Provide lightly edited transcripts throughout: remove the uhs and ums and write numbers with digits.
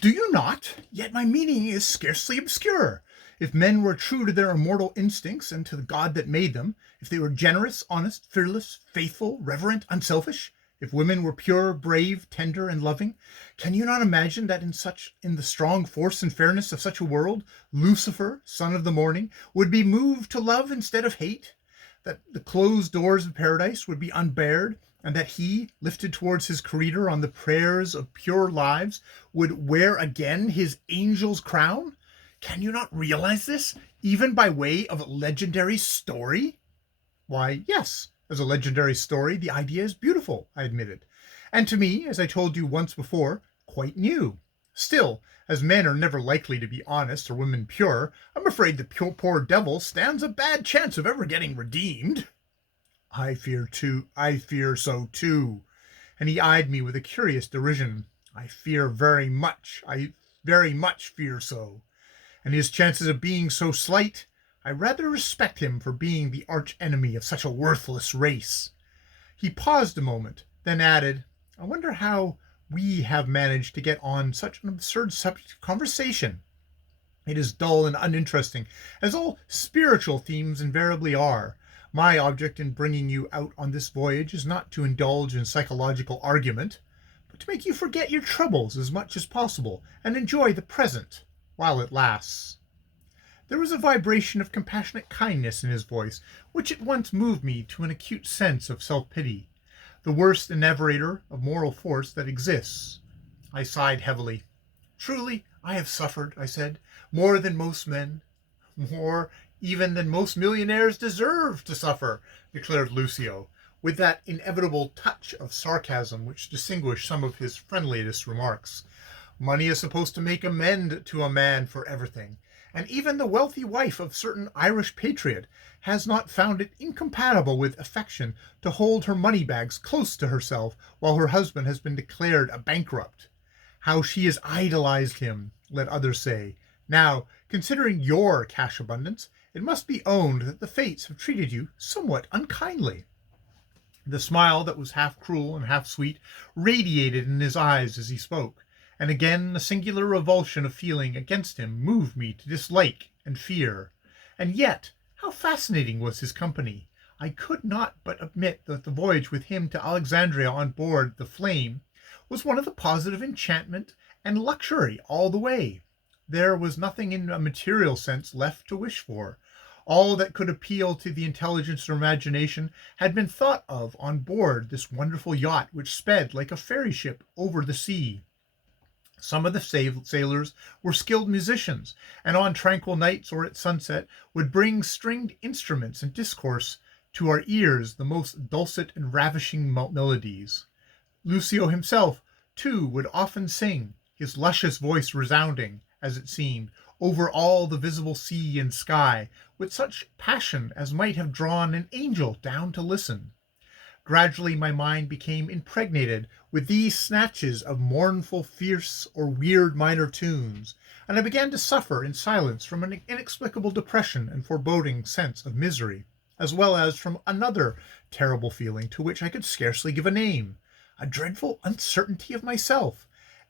Do you not? Yet my meaning is scarcely obscure. If men were true to their immortal instincts and to the God that made them, if they were generous, honest, fearless, faithful, reverent, unselfish, if women were pure, brave, tender, and loving, can you not imagine that in the strong force and fairness of such a world, Lucifer, son of the morning, would be moved to love instead of hate? That the closed doors of paradise would be unbarred, and that he, lifted towards his Creator on the prayers of pure lives, would wear again his angel's crown? Can you not realize this, even by way of a legendary story? Why, yes, as a legendary story, the idea is beautiful, I admitted, and to me, as I told you once before, quite new. Still, as men are never likely to be honest or women pure, I'm afraid the poor devil stands a bad chance of ever getting redeemed. I fear so too. And he eyed me with a curious derision. I very much fear so. And his chances of being so slight, I rather respect him for being the arch enemy of such a worthless race. He paused a moment, then added, I wonder how we have managed to get on such an absurd subject of conversation. It is dull and uninteresting, as all spiritual themes invariably are. My object in bringing you out on this voyage is not to indulge in psychological argument, but to make you forget your troubles as much as possible and enjoy the present while it lasts. There was a vibration of compassionate kindness in his voice, which at once moved me to an acute sense of self-pity, the worst enervator of moral force that exists. I sighed heavily. Truly, I have suffered, I said, more than most men, more even than most millionaires deserve to suffer, declared Lucio, with that inevitable touch of sarcasm which distinguished some of his friendliest remarks. Money is supposed to make amend to a man for everything, and even the wealthy wife of certain Irish patriot has not found it incompatible with affection to hold her money bags close to herself while her husband has been declared a bankrupt. How she has idolized him, let others say. Now, considering your cash abundance, it must be owned that the fates have treated you somewhat unkindly. The smile that was half cruel and half sweet radiated in his eyes as he spoke, and again a singular revulsion of feeling against him moved me to dislike and fear. And yet, how fascinating was his company! I could not but admit that the voyage with him to Alexandria on board the Flame was one of the positive enchantment and luxury all the way. There was nothing in a material sense left to wish for. All that could appeal to the intelligence or imagination had been thought of on board this wonderful yacht which sped like a fairy ship over the sea. Some of the sailors were skilled musicians, and on tranquil nights or at sunset would bring stringed instruments and discourse to our ears the most dulcet and ravishing melodies. Lucio himself, too, would often sing, his luscious voice resounding, as it seemed, over all the visible sea and sky, with such passion as might have drawn an angel down to listen. Gradually my mind became impregnated with these snatches of mournful, fierce, or weird minor tunes, and I began to suffer in silence from an inexplicable depression and foreboding sense of misery, as well as from another terrible feeling to which I could scarcely give a name, a dreadful uncertainty of myself,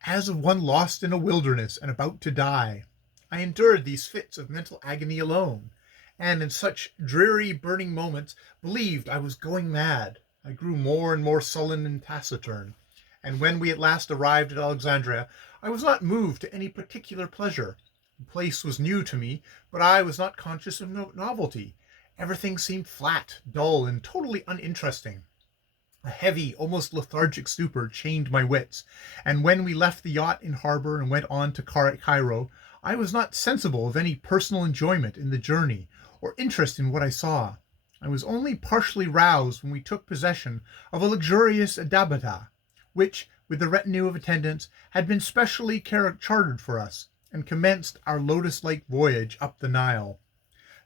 as of one lost in a wilderness and about to die. I endured these fits of mental agony alone, and in such dreary burning moments believed I was going mad. I grew more and more sullen and taciturn, and when we at last arrived at Alexandria, I was not moved to any particular pleasure. The place was new to me, but I was not conscious of novelty. Everything seemed flat, dull, and totally uninteresting. A heavy, almost lethargic stupor chained my wits, and when we left the yacht in harbor and went on to Cairo, I was not sensible of any personal enjoyment in the journey, or interest in what I saw. I was only partially roused when we took possession of a luxurious dabbata, which, with a retinue of attendants, had been specially chartered for us, and commenced our lotus-like voyage up the Nile.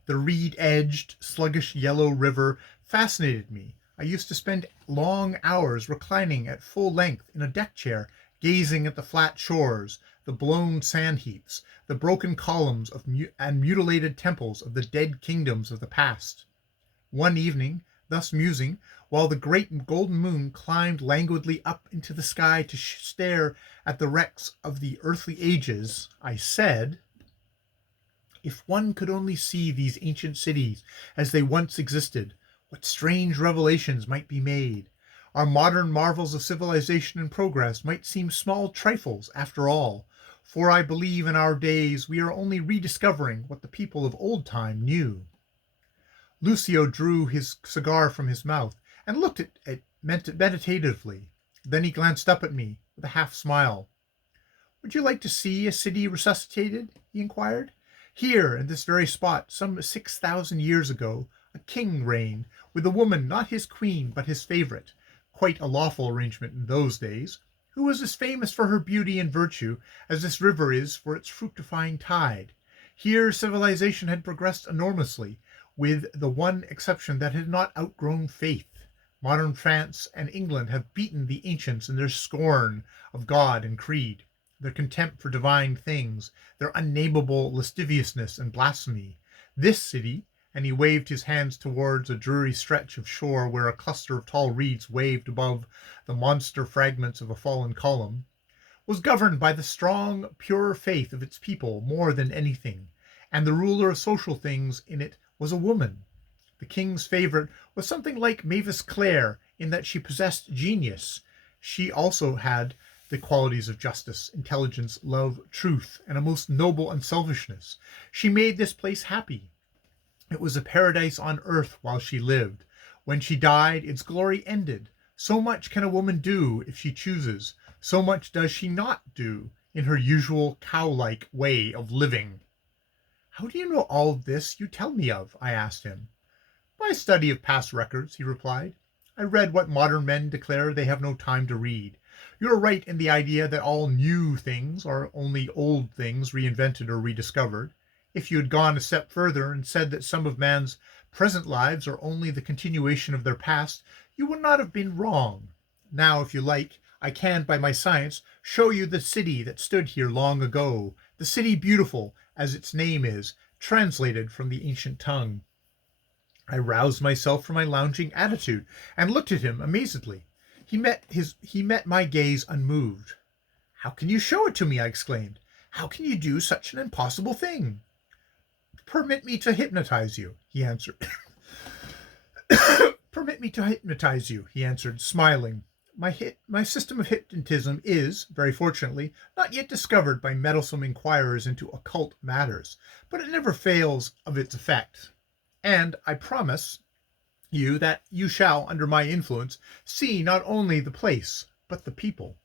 The reed-edged, sluggish yellow river fascinated me. I used to spend long hours reclining at full length in a deck chair, gazing at the flat shores, the blown sand heaps, the broken columns and mutilated temples of the dead kingdoms of the past. One evening, thus musing, while the great golden moon climbed languidly up into the sky to stare at the wrecks of the earthly ages, I said, if one could only see these ancient cities as they once existed, what strange revelations might be made. Our modern marvels of civilization and progress might seem small trifles after all, for I believe in our days we are only rediscovering what the people of old time knew. Lucio drew his cigar from his mouth and looked at it meditatively. Then he glanced up at me with a half smile. Would you like to see a city resuscitated? He inquired. Here, in this very spot, some 6,000 years ago, a king reigned, with a woman not his queen but his favorite, quite a lawful arrangement in those days, who was as famous for her beauty and virtue as this river is for its fructifying tide. Here civilization had progressed enormously, with the one exception that had not outgrown faith. Modern France and England have beaten the ancients in their scorn of God and creed, their contempt for divine things, their unnameable lasciviousness and blasphemy. This city, and he waved his hands towards a dreary stretch of shore where a cluster of tall reeds waved above the monster fragments of a fallen column, was governed by the strong, pure faith of its people more than anything, and the ruler of social things in it was a woman. The king's favorite was something like Mavis Clare in that she possessed genius. She also had the qualities of justice, intelligence, love, truth, and a most noble unselfishness. She made this place happy. It was a paradise on earth while she lived. When she died, its glory ended. So much can a woman do if she chooses. So much does she not do in her usual cow-like way of living. How do you know all this you tell me of? I asked him. By study of past records, he replied. I read what modern men declare they have no time to read. You are right in the idea that all new things are only old things reinvented or rediscovered. If you had gone a step further and said that some of man's present lives are only the continuation of their past, you would not have been wrong. Now, if you like, I can, by my science, show you the city that stood here long ago, the city beautiful, as its name is, translated from the ancient tongue. I roused myself from my lounging attitude and looked at him amazedly. He met my gaze unmoved. How can you show it to me? I exclaimed. How can you do such an impossible thing? Permit me to hypnotize you, he answered. Permit me to hypnotize you, he answered, smiling. My system of hypnotism is, very fortunately, not yet discovered by meddlesome inquirers into occult matters, but it never fails of its effect. And I promise you that you shall, under my influence, see not only the place, but the people.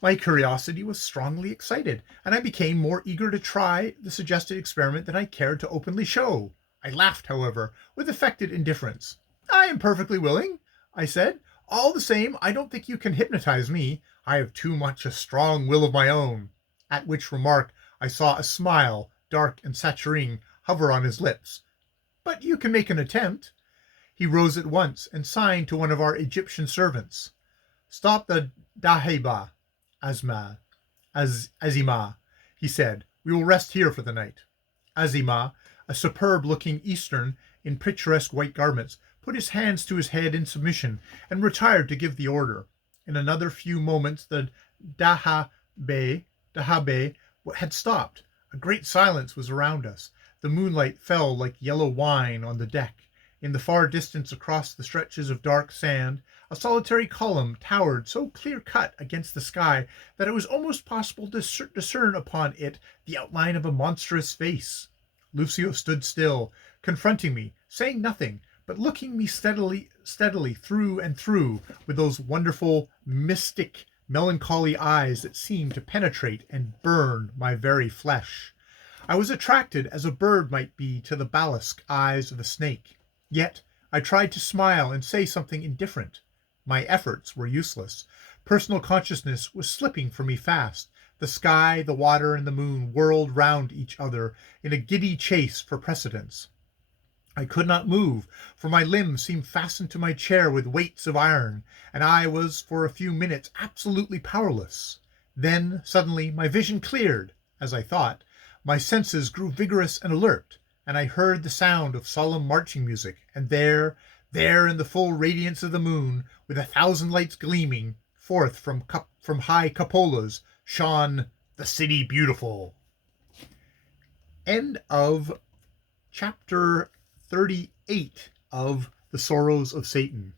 My curiosity was strongly excited, and I became more eager to try the suggested experiment than I cared to openly show. I laughed, however, with affected indifference. I am perfectly willing, I said. All the same, I don't think you can hypnotize me. I have too much a strong will of my own. At which remark I saw a smile, dark and saturnine, hover on his lips. But you can make an attempt. He rose at once and signed to one of our Egyptian servants. Stop the daheba, Azima, he said. We will rest here for the night. Azima, a superb-looking Eastern in picturesque white garments, put his hands to his head in submission and retired to give the order. In another few moments the dahabe had stopped. A great silence was around us. The moonlight fell like yellow wine on the deck. In the far distance, across the stretches of dark sand, a solitary column towered so clear-cut against the sky that it was almost possible to discern upon it the outline of a monstrous face. Lucio stood still, confronting me, saying nothing, but looking me steadily through and through with those wonderful, mystic, melancholy eyes that seemed to penetrate and burn my very flesh. I was attracted as a bird might be to the basilisk eyes of a snake. Yet I tried to smile and say something indifferent. My efforts were useless. Personal consciousness was slipping from me fast. The sky, the water, and the moon whirled round each other in a giddy chase for precedence. I could not move, for my limbs seemed fastened to my chair with weights of iron, and I was for a few minutes absolutely powerless. Then, suddenly, my vision cleared, as I thought. My senses grew vigorous and alert, and I heard the sound of solemn marching music, and there, There, in the full radiance of the moon, with 1,000 lights gleaming forth from high cupolas, shone the City Beautiful. End of chapter 38 of The Sorrows of Satan.